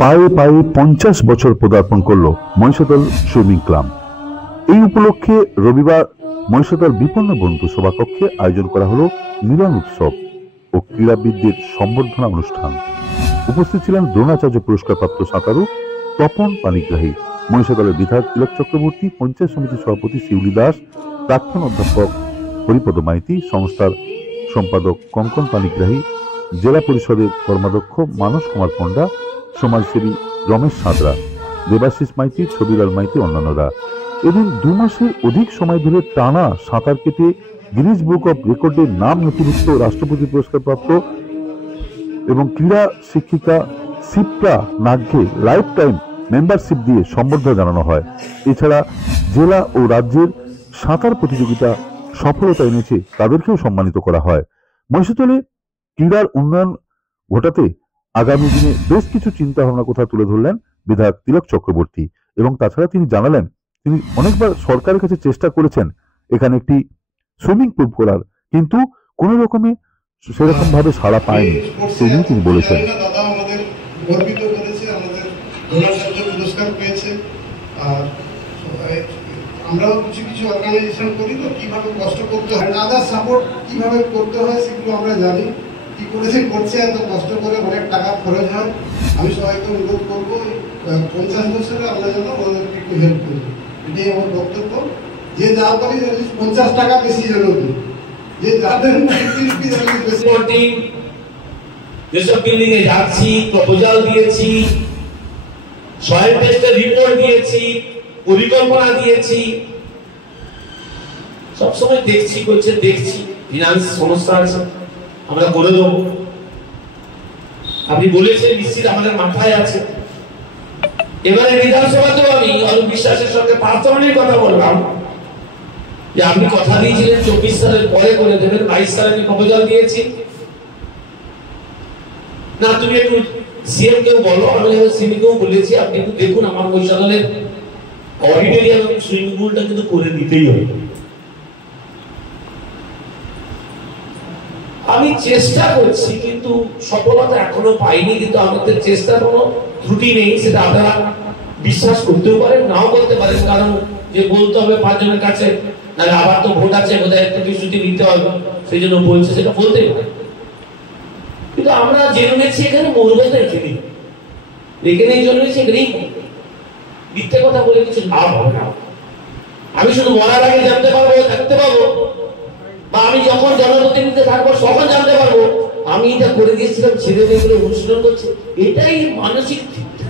পায়ে পায়ে 50 বছর পদার্পণ করল মহিষাদল সুইমিং ক্লাব। এই উপলক্ষে রবিবার মহিষাদল বিপন্ন বন্ধু সভাকক্ষে আয়োজন করা হলো মিলন উৎসব ও ক্রীড়াবিদদের সম্বর্ধনা অনুষ্ঠান। উপস্থিত ছিলেন দ্রোণাচার্য পুরস্কারপ্রাপ্ত সাঁতারু তপন পানিগ্রাহী, মহিষাদলের বিধায়ক তিলক চক্রবর্তী, পঞ্চায়েত সমিতির সভাপতি শিউলি দাস, প্রাক্তন অধ্যাপক হরিপদ মাইতি, সংস্থার সম্পাদক কঙ্কন পানিগ্রাহী, জেলা পরিষদের কর্মাধ্যক্ষ মানস কুমার পণ্ডা, সমাজসেবী রমেশ সাঁতরা, দেবাশিস মাইতি, ছবিলাল মাইতি, অন্যান্যরা। এদিন 2 মাসের অধিক সময় ধরে টানা সাঁতার কেটে গিনিস বুক অব রেকর্ডের নাম নথিভুক্ত রাষ্ট্রপতি পুরস্কারপ্রাপ্ত এবং ক্রীড়া শিক্ষিকা সিপ্রা নাগকে লাইফ টাইম মেম্বারশিপ দিয়ে সম্বর্ধনা জানানো হয়। এছাড়া জেলা ও রাজ্যের সাঁতার প্রতিযোগিতা সফলতা এনেছে তাদেরকেও সম্মানিত করা হয়। মহিষাদলে ক্রীড়ার উন্নয়ন ঘটাতে আগামী দিনে বেশ কিছু চিন্তা ভাবনা কথা তুলে ধরলেন বিধায়ক তিলক চক্রবর্তী এবং তাছাড়া তিনি জানালেন তিনি অনেকবার সরকারের কাছে চেষ্টা করেছেন এখানে একটি সুইমিং পুল করার, কিন্তু কোনো রকমে সেরকম ভাবে সাড়া পায়নি। সেই নিয়ে তিনি বলেছেন, আমরাও কিছু কিছু অর্গানাইজেশন করি তো কিভাবে কষ্ট করতে হয়, আদার সাপোর্ট কিভাবে করতে হয় সেগুলো আমরা জানি। কি করেছে করছে, এত কষ্ট করে অনেক টাকা খরচ হয়। আমি সবাইকে অনুরোধ করবো 50 বছরে আমরা যেন ওদেরকে একটু হেল্প করি, এটাই আমার বক্তব্য। যে যা পারি 50 টাকা বেশি যেন দিই, যে যাদের যেসব বিল্ডিং এ যাচ্ছি, প্রপোজাল দিয়েছি, সয়েল টেস্টের রিপোর্ট দিয়েছি, পরিকল্পনা দিয়েছি, সবসময় দেখছি ফিনান্স সমস্যা আছে, আমরা করে দেবো। আপনি বলেছেন নিশ্চিত আমাদের মাথায় আছে। এবারে বিধানসভাতেও আমি অরূপ বিশ্বাসের সঙ্গে পার্সোনালি কথা বললাম যে আপনি কথা দিয়েছিলেন 24 সালের পরে করে দেবেন, 22 সালে আমি প্রপোজাল দিয়েছি। না তুমি একটু সিএম কেও বলো, আমি সিএম কেও বলেছি আপনি একটু দেখুন আমার মহিষাদলের অডিটোরিয়াম এবং সুইমিং পুলটা কিন্তু করে দিতেই হবে। আমি চেষ্টা করছি কিন্তু সফলতা এখনো পাইনি, কিন্তু আমাদের চেষ্টার কোনো ত্রুটি নেই, সেটা আপনারা বিশ্বাস করতেও পারেন নাও করতে পারেন। কারণ যে বলতে হবে 5 জনের কাছে, নাহলে আবার তো ভোট আছে, বোধহয় একটা কিছুটি নিতে হবে, সেই জন্য বলছে, সেটা বলতেই পারে। কিন্তু আমরা জন্মেছি এখানে, মরবো তো এখানেই, এখানেই জন্মেছি, এখানেই মিথ্যে কথা বলে কিছু লাভ হবে না। আমি শুধু মরার আগে জানতে পারবো, থাকতে পারবো, বা আমি যখন জনপ্রতিনিধিতে থাকবো তখন জানতে পারবো আমি এটা করে দিয়েছিলাম, ছেলে মেয়েগুলো অনুশীলন করছে। এটাই মানসিক চিন্তা।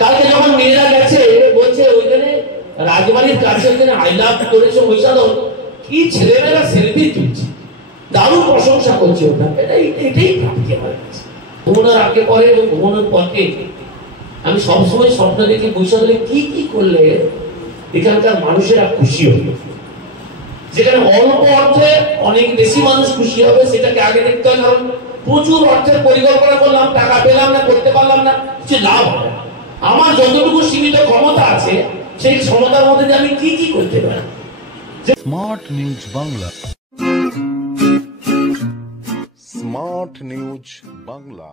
কালকে যখন মেয়েরা গেছে বলছে ওইখানে রাজবাড়ির কাছে ওইখানে আই লাভ করেছে মহিষাদল, কি ছেলেমেয়েরা সেলফি তুলছে, দারুণ প্রশংসা করছে ওটা। এটাই প্রাপ্তি আমার কাছে। ঘুমানোর আগে পরে এবং ঘুমানোর পরে আমি সবসময় স্বপ্ন দেখি মহিষাদলে কি কি করলে এখানকার মানুষেরা খুশি হবে, যেখানে অল্প অর্থে অনেক বেশি মানুষ খুশি হবে সেটাকে আগে দেখতে হয়। কারণ প্রচুর অর্থের পরিকল্পনা করলাম, টাকা পেলাম না, করতে পারলাম না, কিছু লাভ হবে। আমার যতটুকু সীমিত ক্ষমতা আছে সেই ক্ষমতার মধ্যে আমি কি কি করতে পারি। Smart news Bangla, smart news Bangla.